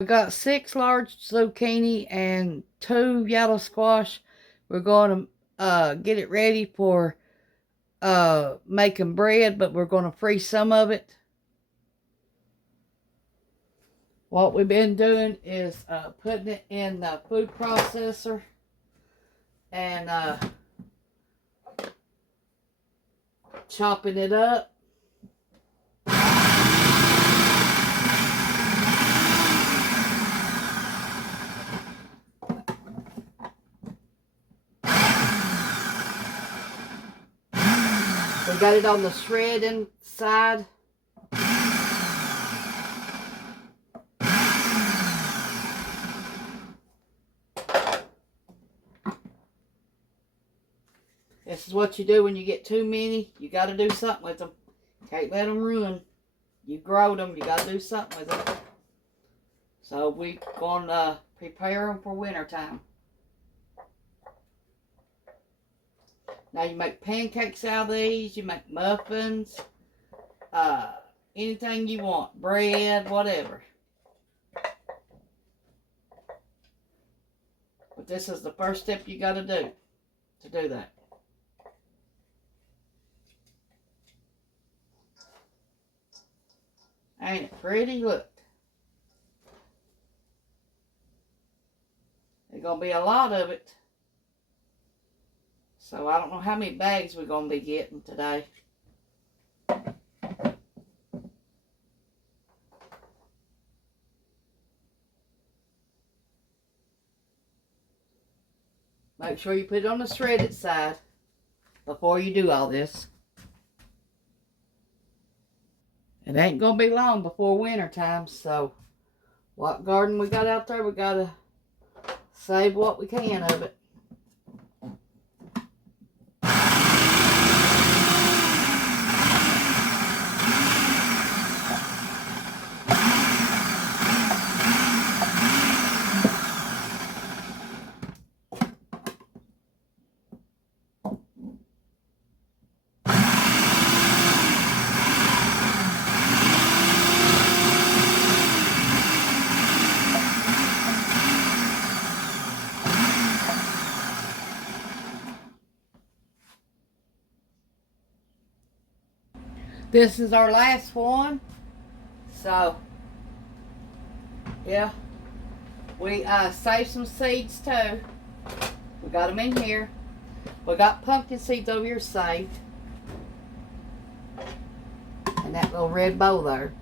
We got 6 large zucchini and 2 yellow squash. We're going to get it ready for making bread, but we're going to freeze some of it. What we've been doing is putting it in the food processor and chopping it up. We got it on the shred inside. This is what you do when you get too many. You got to do something with them. Can't let them ruin. You grow them. You got to do something with them. So we're going to prepare them for winter time. Now you make pancakes out of these. You make muffins. Anything you want. Bread, whatever. But this is the first step you got to do that. Ain't it pretty? Look. There's going to be a lot of it. So I don't know how many bags we're going to be getting today. Make sure you put it on the shredded side before you do all this. It ain't going to be long before winter time, so what garden we got out there, we got to save what we can of it. This is our last one. So, yeah. We saved some seeds too. We got them in here. We got pumpkin seeds over here saved. And that little red bowl there.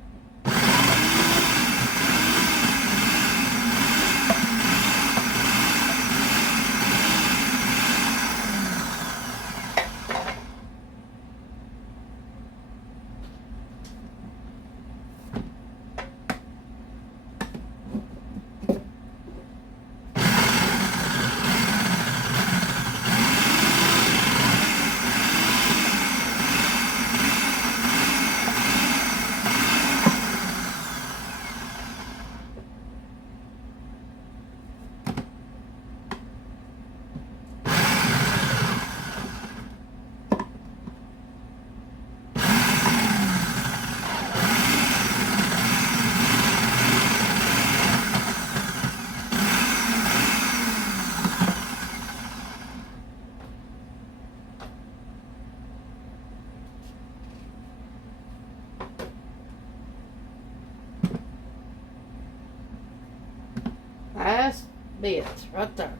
Last bit right there.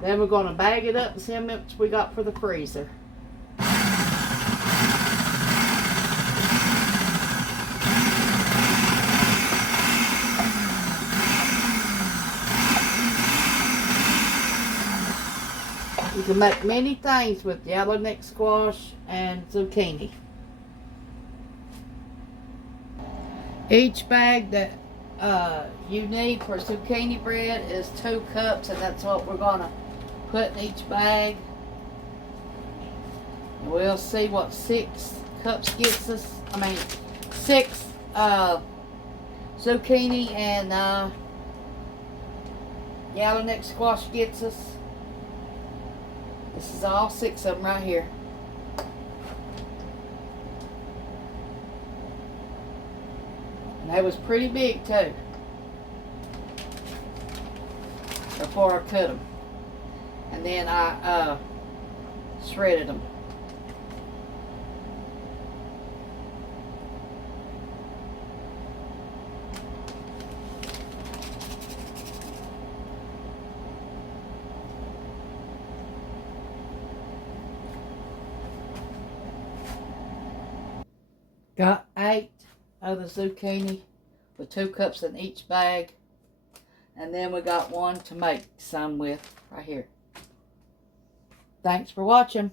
Then we're going to bag it up and see how much we got for the freezer. You can make many things with yellow neck squash and zucchini. Each bag that you need for zucchini bread is 2 cups, and that's what we're going to put in each bag. And we'll see what 6 cups gets us. 6 zucchini and yellow neck squash gets us. This is all 6 of them right here. And they was pretty big too. before I cut them. And then I shredded them. Got 8 of the zucchini with 2 cups in each bag. And then we got 1 to make some with right here. Thanks for watching.